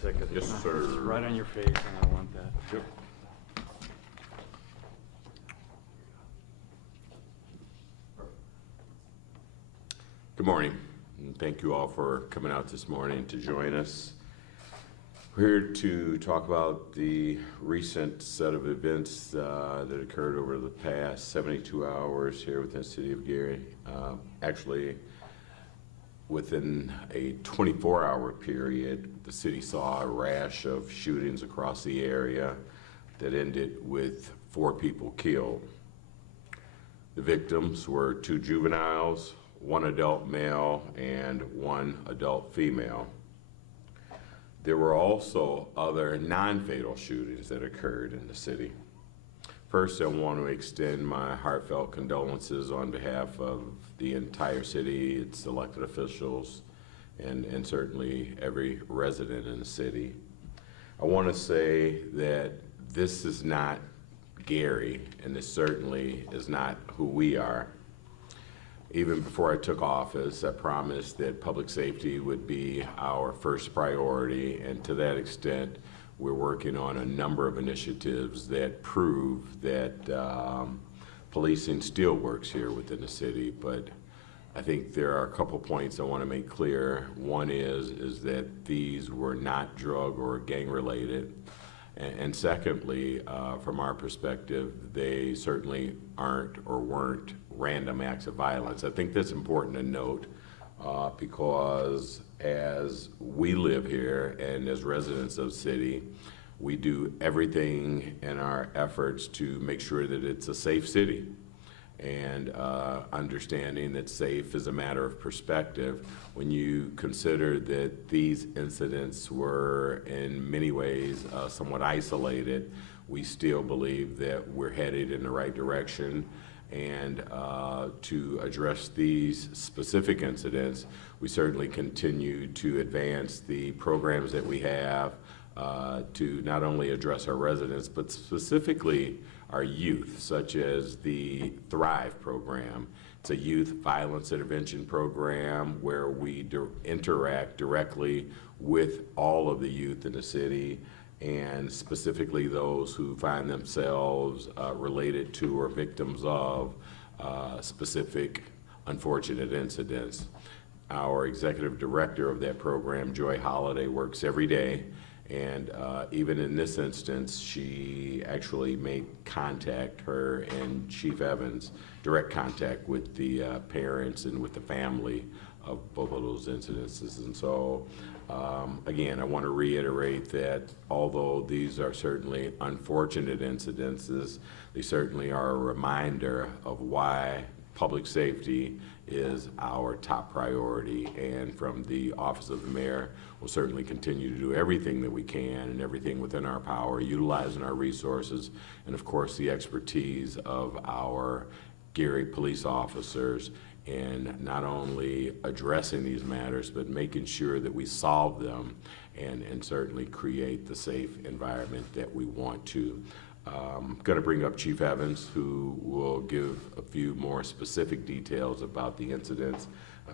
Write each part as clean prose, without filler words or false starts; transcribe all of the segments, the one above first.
second. Yes, sir. It's right on your face, and I want that. Yep. Good morning, and thank you all for coming out this morning to join us. We're here to talk about the recent set of events that occurred over the past 72 hours here within the city of Gary. Actually, within a 24-hour period, the city saw a rash of shootings across the area that ended with 4 people killed. The victims were 2 juveniles, 1 adult male, and 1 adult female. There were also other non-fatal shootings that occurred in the city. First, I want to extend my heartfelt condolences on behalf of the entire city, its elected officials, and certainly every resident in the city. I want to say that this is not Gary, and this certainly is not who we are. Even before I took office, I promised that public safety would be our first priority, and to that extent, we're working on a number of initiatives that prove that policing still works here within the city. But I think there are a couple points I want to make clear. One is that these were not drug or gang related. And secondly, from our perspective, they certainly aren't or weren't random acts of violence. I think that's important to note because as we live here and as residents of the city, we do everything in our efforts to make sure that it's a safe city. And understanding that safe is a matter of perspective. When you consider that these incidents were in many ways somewhat isolated, we still believe that we're headed in the right direction. And to address these specific incidents, we certainly continue to advance the programs that we have to not only address our residents, but specifically our youth, such as the Thrive program. It's a youth violence intervention program where we interact directly with all of the youth in the city, and specifically those who find themselves related to or victims of specific unfortunate incidents. Our executive director of that program, Joy Holliday, works every day, and even in this instance, she actually made contact, her and Chief Evans, direct contact with the parents and with the family of both of those incidences. And so, again, I want to reiterate that although these are certainly unfortunate incidences, they certainly are a reminder of why public safety is our top priority. And from the Office of the Mayor, we'll certainly continue to do everything that we can and everything within our power, utilizing our resources and, of course, the expertise of our Gary police officers in not only addressing these matters, but making sure that we solve them and certainly create the safe environment that we want to. I'm going to bring up Chief Evans, who will give a few more specific details about the incidents.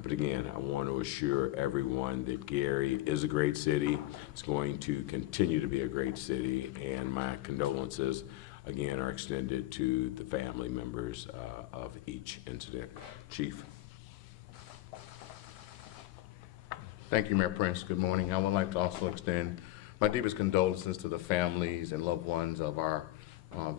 But again, I want to assure everyone that Gary is a great city. It's going to continue to be a great city, and my condolences, again, are extended to the family members of each incident. Chief. Thank you, Mayor Prince. Good morning. I would like to also extend my deepest condolences to the families and loved ones of our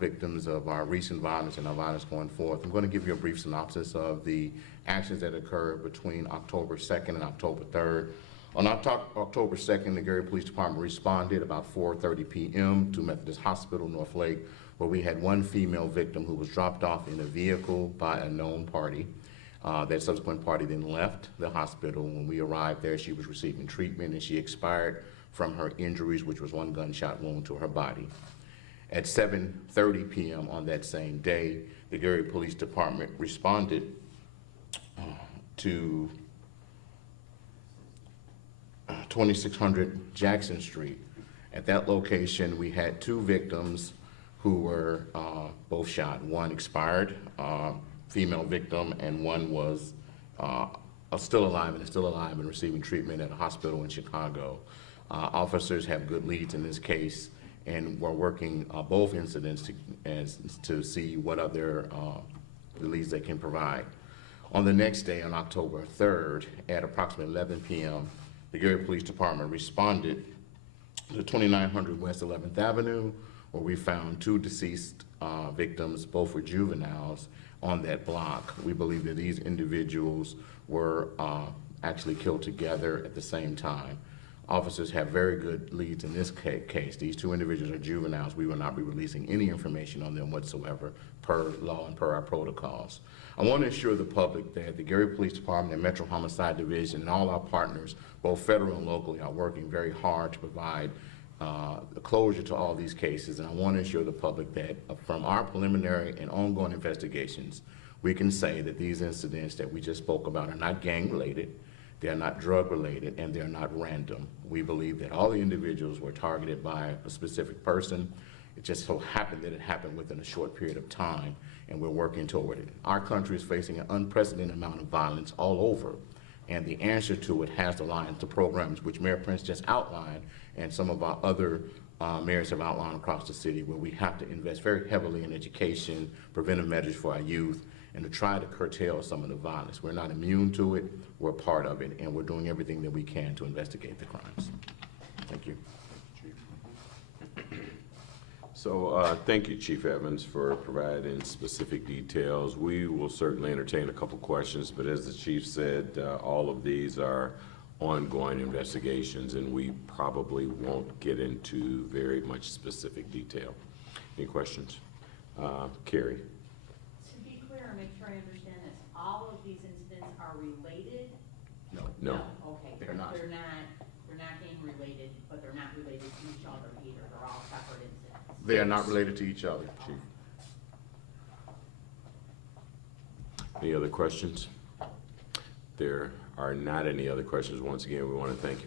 victims of our recent violence and our violence going forth. I'm going to give you a brief synopsis of the actions that occurred between October 2nd and October 3rd. On October 2nd, the Gary Police Department responded about 4:30 p.m. to Methodist Hospital, North Lake, where we had 1 female victim who was dropped off in a vehicle by a known party. That subsequent party then left the hospital. When we arrived there, she was receiving treatment and she expired from her injuries, which was 1 gunshot wound to her body. At 7:30 p.m. on that same day, the Gary Police Department responded to 2600 Jackson Street. At that location, we had 2 victims who were both shot. 1 expired, female victim, and 1 was still alive and receiving treatment at a hospital in Chicago. Officers have good leads in this case, and we're working both incidents to see what other leads they can provide. On the next day, on October 3rd, at approximately 11 p.m., the Gary Police Department responded to 2900 West 11th Avenue, where we found two deceased victims, both were juveniles, on that block. We believe that these individuals were actually killed together at the same time. Officers have very good leads in this case. These two individuals are juveniles. We will not be releasing any information on them whatsoever per law and per our protocols. I want to assure the public that the Gary Police Department and Metro Homicide Division and all our partners, both federal and locally, are working very hard to provide the closure to all these cases. And I want to assure the public that from our preliminary and ongoing investigations, we can say that these incidents that we just spoke about are not gang related, they are not drug related, and they're not random. We believe that all the individuals were targeted by a specific person. It just so happened that it happened within a short period of time, and we're working toward it. Our country is facing an unprecedented amount of violence all over, and the answer to it has to lie into programs which Mayor Prince just outlined, and some of our other mayors have outlined across the city, where we have to invest very heavily in education, preventive measures for our youth, and to try to curtail some of the violence. We're not immune to it, we're part of it, and we're doing everything that we can to investigate the crimes. Thank you. So thank you, Chief Evans, for providing specific details. We will certainly entertain a couple questions, but as the Chief said, all of these are ongoing investigations, and we probably won't get into very much specific detail. Any questions? Carrie? To be clear, make sure I understand this, all of these incidents are related? No. Okay. They're not. They're not gang related, but they're not related to each other either, they're all separate incidents? They are not related to each other, Chief. Any other questions? There are not any other questions. Once again, we want to thank you